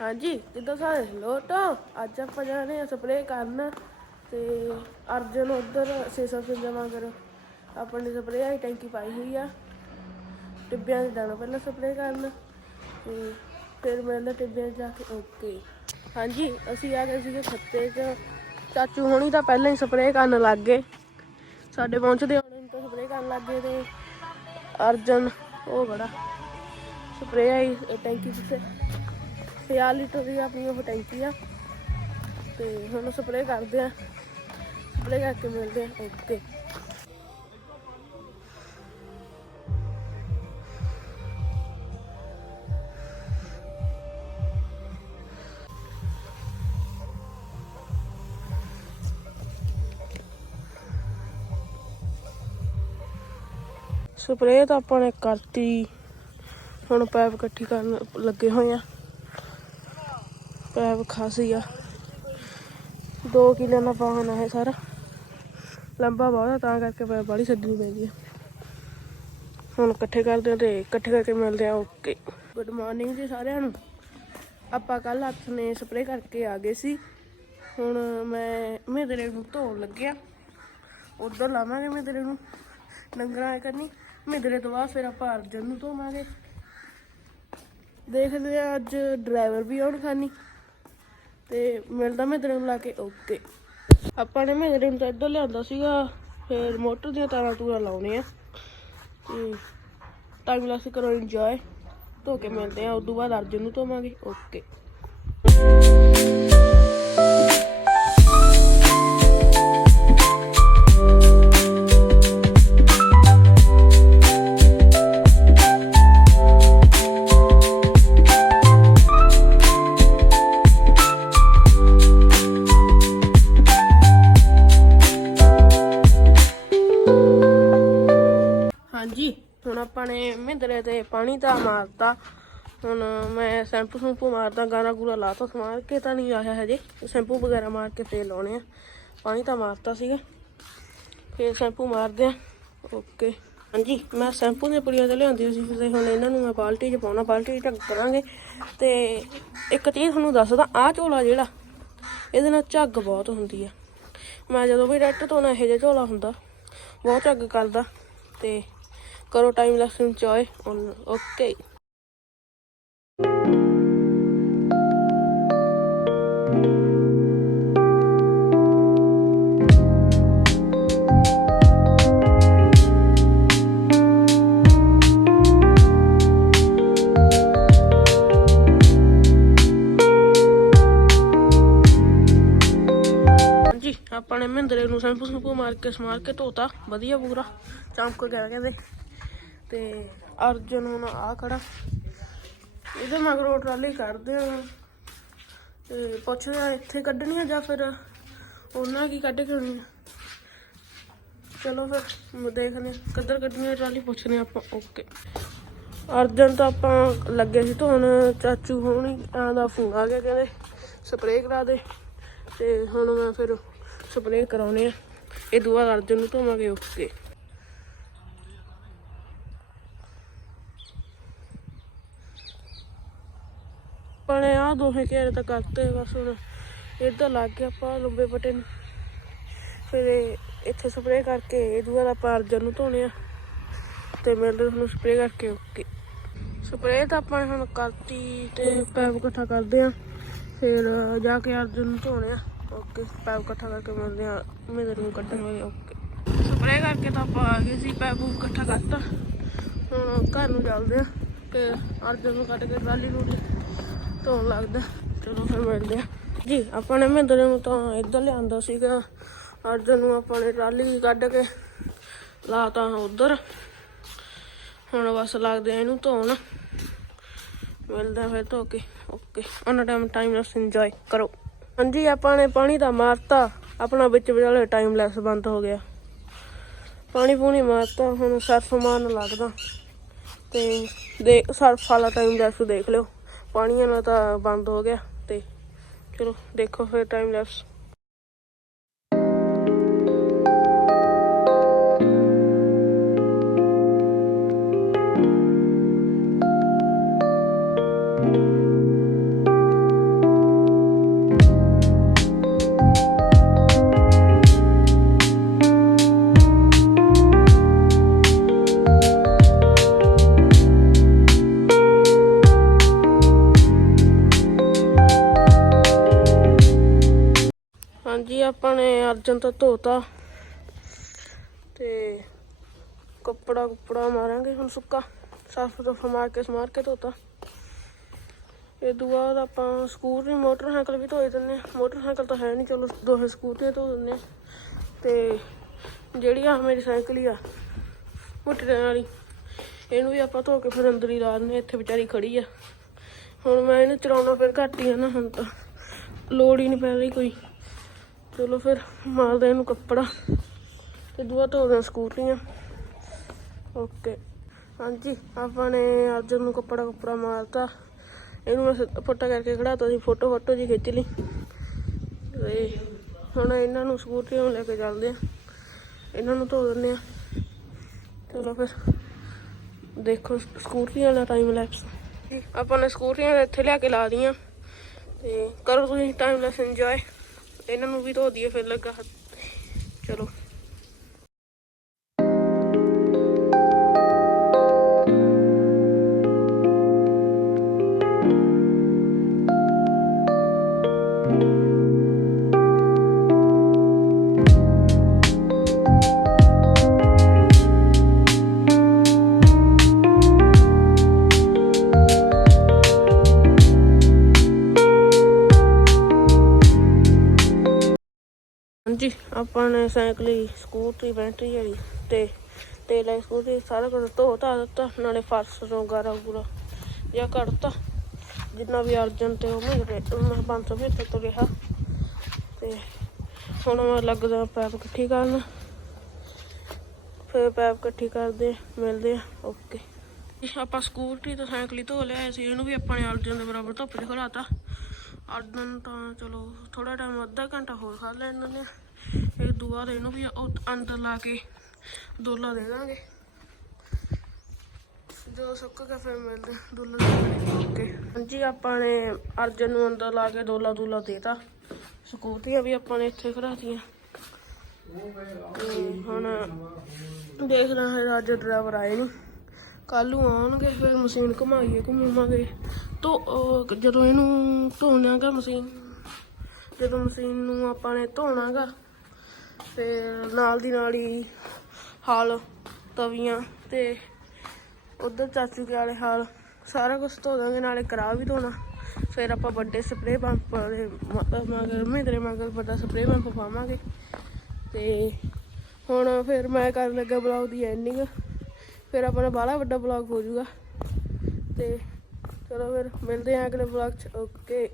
ਹਾਂਜੀ ਕਿੱਦਾਂ ਸਾਰੇ ਲੋਟ ਅੱਜ ਆਪਾਂ ਜਾਣੇ ਰਹੇ ਸਪਰੇਅ ਕਰਨ ਤੇ ਅਰਜਨ ਉਧਰ 655 ਮਗਰ ਆਪਣੀ ਸਪਰੇਅ ਆਈ ਟੈਂਕੀ ਪਾਈ ਹੋਈ ਆ। ਟਿੱਬਿਆਂ 'ਚ ਜਾਣਾ ਪਹਿਲਾਂ ਸਪਰੇਅ ਕਰਨ ਤੇ ਫਿਰ ਮਿਲਦਾ ਟਿੱਬਿਆਂ 'ਚ ਜਾ ਕੇ ਓਕੇ ਹਾਂਜੀ, ਅਸੀਂ ਆ ਗਏ ਸੀਗੇ ਖੱਤੇ 'ਚ। ਚਾਚੂ ਹੋਣੀ ਤਾਂ ਪਹਿਲਾਂ ਹੀ ਸਪਰੇਅ ਕਰਨ ਲੱਗ ਗਏ। ਸਾਡੇ ਪਹੁੰਚਦੇ ਹੋਣੇ ਨੂੰ ਤਾਂ ਸਪਰੇਅ ਕਰਨ ਲੱਗ ਗਏ ਤੇ ਅਰਜਨ, ਉਹ ਬੜਾ ਸਪਰੇਅ ਆਈ ਟੈਂਕੀ 'ਚ 50 ਲੀਟਰ ਦੀ ਆਪਣੀ ਉਹ ਟੈਂਕੀ ਆ। ਤੇ ਹੁਣ ਸਪਰੇਅ ਕਰਦੇ ਆ। ਸਪਰੇਅ ਕਰਕੇ ਮਿਲਦੇ ਆ ਓਕੇ। ਸਪਰੇਅ ਤਾਂ ਆਪਾਂ ਨੇ ਕਰਤੀ। ਹੁਣ ਪਾਈਪ ਇਕੱਠੀ ਕਰਨ ਲੱਗੇ ਹੋਏ ਆ। ਪੈਪ ਖਾਸੀ ਆ। 2 ਕਿਲੋ ਦਾ ਪਾਉਣਾ ਹੈ ਸਾਰਾ। ਲੰਬਾ ਬਹੁਤ ਆ, ਤਾਂ ਕਰਕੇ ਪੈਪ ਬਾੜੀ ਛੱਡਣੀ ਪੈਂਦੀ ਆ। ਹੁਣ ਇਕੱਠੇ ਕਰਦੇ ਆ ਤੇ ਇਕੱਠੇ ਕਰਕੇ ਮਿਲਦੇ ਆ ਓਕੇ। ਗੁੱਡ ਮਾਰਨਿੰਗ ਜੀ ਸਾਰਿਆਂ ਨੂੰ। ਆਪਾਂ ਕੱਲ ਹੱਥ ਨੇ ਸਪਰੇਅ ਕਰਕੇ ਆ ਗਏ ਸੀ। ਹੁਣ ਮੈਂ ਮੇਦਰੇ ਨੂੰ ਧੋਣ ਲੱਗਿਆ ਉਧਰ ਲਾਵਾਂਗੇ ਮੇਦਰੇ ਨੂੰ ਡੰਗਰਾਂ ਕਰਨੀ ਮੇਦਰੇ ਤੋਂ ਬਾਅਦ ਫਿਰ ਆਪਾਂ ਅਰਜਨ ਨੂੰ ਧੋਵਾਂਗੇ। ਦੇਖਦੇ ਆ ਅੱਜ ਡਰਾਈਵਰ ਵੀ ਆਉਣ ਖਾਨੀ ਤੇ ਮਿਲਦਾ ਮੈਂ ਤੇਰੇ ਨੂੰ ਲਾ ਕੇ ਓਕੇ ਆਪਾਂ ਨੇ ਮੇਰੇ ਨੂੰ ਤਾਂ ਇੱਧਰ ਲਿਆਂਦਾ ਸੀਗਾ, ਫਿਰ ਮੋਟਰ ਦੀਆਂ ਤਾਰਾਂ ਤੂਰਾਂ ਲਾਉਣੇ ਆ ਤੇ ਟਾਈਮ ਲਾਸ ਕਰੋ ਇੰਜੋਏ ਧੋ ਕੇ ਮਿਲਦੇ ਆ ਤੋਂ ਬਾਅਦ ਅਰਜਨ ਨੂੰ ਧੋਵਾਂਗੇ ਓਕੇ ਆਪਾਂ ਨੇ ਮਹਿੰਦਰੇ ਤੇ ਪਾਣੀ ਤਾਂ ਮਾਰਤਾ। ਹੁਣ ਮੈਂ ਸ਼ੈਂਪੂ ਸ਼ੈਂਪੂ ਮਾਰਦਾ, ਗਾਰਾ ਗੂਰਾ ਲਾਤਾ ਸਮਾਰ ਕੇ ਤਾਂ ਨਹੀਂ ਆਇਆ ਹਜੇ। ਸ਼ੈਂਪੂ ਵਗੈਰਾ ਮਾਰ ਕੇ ਫੇਰ ਲਾਉਣੇ ਆ। ਪਾਣੀ ਤਾਂ ਮਾਰਤਾ ਸੀਗਾ। ਫੇਰ ਸ਼ੈਂਪੂ ਮਾਰਦੇ ਆ। ਓਕੇ। ਹਾਂਜੀ, ਮੈਂ ਸ਼ੈਂਪੂ ਦੀਆਂ ਪੁੜੀਆਂ ਤੇ ਲਿਆਂਦੀ ਸੀ, ਤੇ ਹੁਣ ਇਹਨਾਂ ਨੂੰ ਮੈਂ ਬਾਲਟੀ 'ਚ ਪਾਉਣਾ, ਬਾਲਟੀ 'ਚ ਢੱਕ ਕਰਾਂਗੇ। ਤੇ ਇੱਕ ਚੀਜ਼ ਤੁਹਾਨੂੰ ਦੱਸਦਾ, ਆਹ ਝੋਲਾ ਜਿਹੜਾ, ਇਹਦੇ ਨਾਲ ਝੱਗ ਬਹੁਤ ਹੁੰਦੀ ਆ। ਮੈਂ ਜਦੋਂ ਵੀ ਡਾਇਰੈਕਟ ਤੋਂ ਨਾ ਇਹੋ ਜਿਹਾ ਝੋਲਾ ਹੁੰਦਾ, ਬਹੁਤ ਝੱਗ ਕਰਦਾ, ਤੇ ਕਰੋ ਟਾਈਮ ਲੈਸ ਇੰਜੋਏ ਓਕੇ ਹਾਂਜੀ, ਆਪਾਂ ਨੇ ਮਹਿੰਦਰੇ ਨੂੰ ਸ਼ੈਂਪੂ ਸ਼ੈਂਪੂ ਮਾਰ ਕੇ ਸਮਾਰ ਕੇ ਧੋਤਾ। ਵਧੀਆ ਪੂਰਾ। ਚਮਕ ਗਿਆ ਕਹਿੰਦੇ ਤੇ ਅਰਜਨ ਹੁਣ ਆ ਖੜਾ। ਇਹਦੇ ਮਗਰੋਂ ਟਰਾਲੀ ਕਰਦੇ ਆ। ਤੇ ਪੁੱਛਦੇ ਆ ਇੱਥੇ ਕੱਢਣੀ ਆ ਜਾਂ ਫਿਰ ਉਹਨਾਂ ਕੀ ਕੱਢ ਕੇ ਆਉਣੀ ਆ? ਚਲੋ ਫਿਰ ਦੇਖਦੇ ਆ ਕਿੱਧਰ ਕੱਢਣੀ ਆ ਟਰਾਲੀ, ਪੁੱਛਦੇ ਆ ਆਪਾਂ, ਓਕੇ। ਅਰਜਨ ਤਾਂ ਆਪਾਂ ਲੱਗੇ ਸੀ ਧੋਣ, ਚਾਚੂ ਹੋਣੀ ਦਾ ਫੋਨ ਆ ਗਿਆ ਕਹਿੰਦੇ, ਸਪਰੇਅ ਕਰਾ ਦੇ। ਤੇ ਹੁਣ ਮੈਂ ਫਿਰ ਸਪਰੇਅ ਕਰਾਉਣੇ ਆ। ਇਹ ਦੁਆ ਅਰਜਨ ਨੂੰ ਧੋਵਾਂਗੇ, ਓਕੇ। ਪਣੇ ਆ ਦੋਹੇ ਘੇਰੇ ਤਾਂ ਕਰਤੇ ਬਸ ਹੁਣ ਇੱਧਰ ਲੱਗ ਗਿਆ ਆਪਾਂ ਲੰਬੇ ਪਟੇ ਨੂੰ। ਫਿਰ ਇੱਥੇ ਸਪਰੇਅ ਕਰਕੇ ਇਹ ਦੂਆ ਦਾ ਆਪਾਂ ਅਰਜਨ ਨੂੰ ਧੋਣੇ ਆ। ਤੇ ਮਿਲਦੇ ਤੁਹਾਨੂੰ ਸਪਰੇਅ ਕਰਕੇ ਓਕੇ। ਸਪਰੇਅ ਤਾਂ ਆਪਾਂ ਹੁਣ ਕਰਤੀ ਤੇ ਪੈਪ ਇਕੱਠਾ ਕਰਦੇ ਆ। ਫਿਰ ਜਾ ਕੇ ਅਰਜਨ ਨੂੰ ਧੋਣੇ ਆ। ਓਕੇ, ਪੈਪ ਇਕੱਠਾ ਕਰਕੇ ਮਿਲਦੇ ਆ। ਮੇਰੇ ਨੂੰ ਕੱਢਣ ਕੱਢਾਂਗੇ ਓਕੇ। ਸਪਰੇਅ ਕਰਕੇ ਤਾਂ ਆਪਾਂ ਆ ਗਏ ਸੀ, ਪੈਪ ਇਕੱਠਾ ਕਰਤਾ। ਹੁਣ ਘਰ ਨੂੰ ਚੱਲਦੇ ਆ। ਤੇ ਅਰਜਨ ਨੂੰ ਕੱਢ ਕੇ ਟਰਾਲੀ ਨੂੰ ਧੋਣ ਲੱਗਦਾ। ਚਲੋ ਫਿਰ ਮਿਲਦੇ ਆ ਜੀ, ਆਪਾਂ ਨੇ ਮਹਿੰਦਰੇ ਨੂੰ ਤਾਂ ਇੱਧਰ ਲਿਆਂਦਾ ਸੀਗਾ। ਅੱਜ ਨੂੰ ਆਪਾਂ ਨੇ ਟਰਾਲੀ ਕੱਢ ਕੇ ਲਾਤਾ ਉਧਰ। ਹੁਣ ਬਸ ਲੱਗਦੇ ਆ ਇਹਨੂੰ ਧੋਣ। ਮਿਲਦਾ ਫਿਰ ਧੋ ਕੇ। ਓਕੇ ਉਹਨਾਂ ਟਾਈਮ ਟਾਈਮਲੈਸ ਇੰਜੋਏ ਕਰੋ। ਹਾਂਜੀ, ਆਪਾਂ ਨੇ ਪਾਣੀ ਤਾਂ ਮਾਰਤਾ। ਆਪਣਾ ਵਿੱਚ ਵਿਚਾਲੇ ਟਾਈਮਲੈਸ ਬੰਦ ਹੋ ਗਿਆ। ਪਾਣੀ ਪੂਣੀ ਮਾਰਤਾ, ਹੁਣ ਸਰਫ ਮਾਰਨ ਲੱਗਦਾ। ਤੇ ਦੇ ਸਰਫ ਵਾਲਾ ਟਾਈਮ ਲੈਸ ਦੇਖ ਲਿਓ। ਪਾਣੀਆਂ ਨਾਲ ਤਾਂ ਬੰਦ ਹੋ ਗਿਆ ਤੇ ਚਲੋ ਦੇਖੋ ਫਿਰ ਟਾਈਮ ਲੈਸ ਆਪਾਂ ਨੇ ਅਰਜਨ ਤਾਂ ਧੋਤਾ। ਤੇ ਕੱਪੜਾ ਕੁਪੜਾ ਮਾਰਾਂਗੇ ਹੁਣ ਸੁੱਕਾ। ਸਾਫ਼ ਸੁਥਰਾ ਮਾਰ ਕੇ ਸਮਾਰ ਕੇ ਧੋਤਾ। ਇਹ ਤੋਂ ਬਾਅਦ ਆਪਾਂ ਸਕੂਟਰੀ ਮੋਟਰਸਾਈਕਲ ਵੀ ਧੋਏ ਦਿੰਨੇ ਆ ਮੋਟਰਸਾਈਕਲ ਤਾਂ ਹੈ ਨਹੀਂ, ਚਲੋ ਦੋਹੇ ਸਕੂਟਰੀਆਂ ਧੋ ਦਿੰਨੇ ਆ ਤੇ ਜਿਹੜੀ ਆ ਮੇਰੀ ਸਾਈਕਲ ਹੀ ਆ ਮੋਟਰ ਵਾਲੀ ਇਹਨੂੰ ਵੀ ਆਪਾਂ ਧੋ ਕੇ ਫਿਰ ਅੰਦਰ ਹੀ ਲਾ ਦਿੰਦੇ ਆ। ਇੱਥੇ ਵਿਚਾਰੀ ਖੜੀ ਆ। ਹੁਣ ਮੈਂ ਇਹਨੂੰ ਚਲਾਉਣਾ ਫਿਰ ਘੱਟ ਹੀ ਆ ਨਾ, ਹੁਣ ਤਾਂ ਲੋੜ ਹੀ ਨਹੀਂ ਪੈ ਰਹੀ ਕੋਈ। ਚਲੋ ਫਿਰ ਮਾਰਦੇ ਇਹਨੂੰ ਕੱਪੜਾ ਤੇ ਦੂਆ ਧੋਦੇ ਸਕੂਟੀਆਂ ਓਕੇ। ਹਾਂਜੀ, ਆਪਾਂ ਨੇ ਅੱਜ ਨੂੰ ਕੱਪੜਾ ਕੱਪੜਾ ਮਾਰਤਾ। ਇਹਨੂੰ ਮੈਂ ਸਿੱਧਾ ਕਰਕੇ ਖੜਾਤਾ ਸੀ, ਫੋਟੋ ਫੋਟੋ ਜੀ ਖਿੱਚ ਲਈ। ਤੇ ਹੁਣ ਇਹਨਾਂ ਨੂੰ ਸਕੂਟਰੀਆਂ ਨੂੰ ਲੈ ਕੇ ਚੱਲਦੇ ਆ। ਇਹਨਾਂ ਨੂੰ ਧੋ ਦਿੰਦੇ ਆ। ਚਲੋ ਫਿਰ ਦੇਖੋ ਸਕੂਟਰੀਆਂ ਦਾ ਟਾਈਮ ਲੈਪਸ ਆਪਾਂ ਨੇ ਸਕੂਟਰੀਆਂ ਇੱਥੇ ਲਿਆ ਕੇ ਲਾ ਦੀਆਂ। ਤੇ ਕਰੋ ਤੁਸੀਂ ਟਾਈਮ ਲੈਸ ਇੰਜੋਏ ਇਹਨਾਂ ਨੂੰ ਵੀ ਧੋ ਦਈਏ ਫਿਰ ਲੱਗਾ ਹੱਥ। ਚਲੋ ਜੀ ਆਪਾਂ ਨੇ ਸਾਈਕਲੀ ਸਕੂਟਰੀ, ਬੈਟਰੀ ਵਾਲੀ ਤੇ ਤੇਲ ਵਾਲੀ ਸਕੂਟਰੀ, ਸਾਰਾ ਕੁਝ ਧੋ ਧਾ ਦਿੱਤਾ, ਨਾਲੇ ਫਰਸ਼ ਤੋਂ ਗਾਰਾ ਗੂਰਾ ਜਾਂ ਕੱਢਤਾ ਜਿੰਨਾ ਵੀ ਅਰਜਨ ਤੇ ਉਹ ਮੇਰੇ ਉਹਨਾਂ ਪੰਜ ਸੌ ਮੀਟਰ ਤੋਂ ਰਿਹਾ ਤੇ ਹੁਣ ਮੈਂ ਲੱਗਦਾ ਪੈਪ ਇਕੱਠੀ ਕਰਨ। ਫਿਰ ਪੈਪ ਇਕੱਠੀ ਕਰਦੇ ਮਿਲਦੇ ਆ, ਓਕੇ। ਆਪਾਂ ਸਕੂਟਰੀ ਤੇ ਸਾਈਕਲੀ ਧੋ ਲਿਆ ਸੀ, ਇਹਨੂੰ ਵੀ ਆਪਾਂ ਨੇ ਅਰਜਨ ਦੇ ਬਰਾਬਰ ਧੁੱਪ 'ਚ ਖੜਾਤਾ ਅਰਜਨ ਤਾਂ ਚਲੋ ਥੋੜਾ ਟਾਈਮ ਅੱਧਾ ਘੰਟਾ ਹੋਰ ਖਾ ਲੈਣ ਨੇ। ਦੁਆ ਦੁਬਾਰਾ ਇਹਨੂੰ ਵੀ ਅੰਦਰ ਲਾ ਕੇ ਦੋਲਾ ਦੇ ਦਾਂਗੇ। ਜਦੋਂ ਸੁੱਕ ਕੇ ਫਿਰ ਮਿਲਦੇ ਦੋਲਾ ਓਕੇ ਹਾਂਜੀ, ਆਪਾਂ ਨੇ ਅਰਜਨ ਨੂੰ ਅੰਦਰ ਲਾ ਕੇ ਦੋਲਾ ਦੂਲਾ ਦੇਤਾ ਸਕੂਟਰੀਆਂ ਵੀ ਆਪਾਂ ਨੇ ਇੱਥੇ ਖੜਾਤੀਆਂ ਤੇ ਹੁਣ ਦੇਖਣਾ ਹੈ ਅੱਜ ਡਰਾਈਵਰ ਆਏ ਨਹੀਂ ਕੱਲੂ ਆਉਣਗੇ, ਫਿਰ ਮਸ਼ੀਨ ਘੁਮਾਈਏ, ਘੁੰਮਾਵਾਂਗੇ। ਤੋ ਜਦੋਂ ਇਹਨੂੰ ਧੋਣਾਗਾ ਮਸ਼ੀਨ, ਜਦੋਂ ਮਸ਼ੀਨ ਨੂੰ ਆਪਾਂ ਨੇ ਧੋਣਾਗਾ ਫਿਰ ਨਾਲ ਦੀ ਨਾਲ ਹੀ ਹਾਲ, ਤਵੀਆਂ ਤੇ ਉਧਰ ਚਾਚੂ ਕੇ ਵਾਲੇ ਹਾਲ, ਸਾਰਾ ਕੁਝ ਧੋ ਦਾਂਗੇ, ਨਾਲੇ ਕਰਾ ਵੀ ਧੋਣਾ। ਫਿਰ ਆਪਾਂ ਵੱਡੇ ਸਪਰੇਅ ਪੰਪ ਦੇ ਮ- ਮਗਰ ਮਹਿੰਦਰੇ ਮਗਰ ਵੱਡਾ ਸਪਰੇਅ ਪੰਪ ਪਾਵਾਂਗੇ। ਤੇ ਹੁਣ ਫਿਰ ਮੈਂ ਕਰਨ ਲੱਗਾ ਬਲੌਗ ਦੀ ਐਂਡਿੰਗ ਫਿਰ ਆਪਣਾ ਬਾਹਲਾ ਵੱਡਾ ਬਲੌਗ ਹੋ ਜਾਊਗਾ ਤੇ ਚਲੋ ਫਿਰ ਮਿਲਦੇ ਹਾਂ ਅਗਲੇ ਬਲੌਗ 'ਚ ਓਕੇ